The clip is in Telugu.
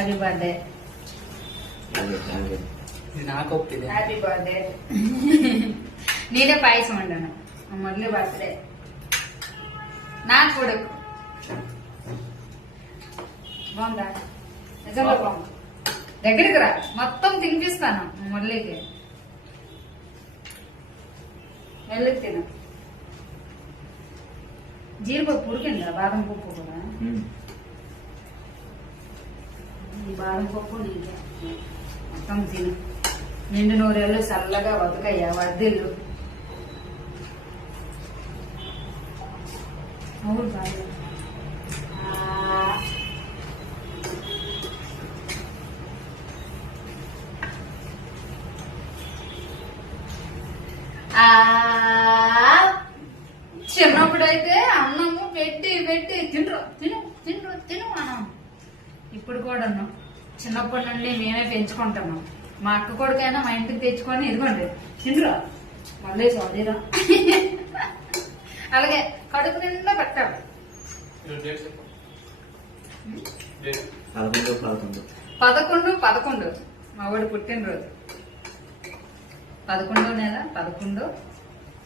Happy birthday. Happy birthday. నేనే పాయసం వండాను. మురళి బర్త్డే. నా కొడుకు బాగుందా? నిజంగా బాగుంది. దగ్గరికి రా, మొత్తం తినిపిస్తాను మురళికి. మెల్లకి తిన. జీడిపప్పు ఉడికిందా? బాదం పప్పు కూడా. ఈ బాదం పప్పు నీకే మొత్తం తిను. నిండు నూరేళ్ళు చల్లగా బతుకయ్యా, వర్దిల్లు. అవును కాదు. చిన్నప్పుడైతే అన్నము పెట్టి పెట్టి తినరు తిను తినరు తిను అన్నాం. ఇప్పుడు కూడా చిన్నప్పటి నుండి మేమే పెంచుకుంటున్నాం. మా అక్క కొడుకైనా మా ఇంటికి తెచ్చుకొని ఇదిగోండి తినరు. మళ్ళీ సారీరా. అలాగే కడుపు నిండా పెట్టాలి. 11/11 మా వాడు పుట్టినరోజు. 11వ నెల 11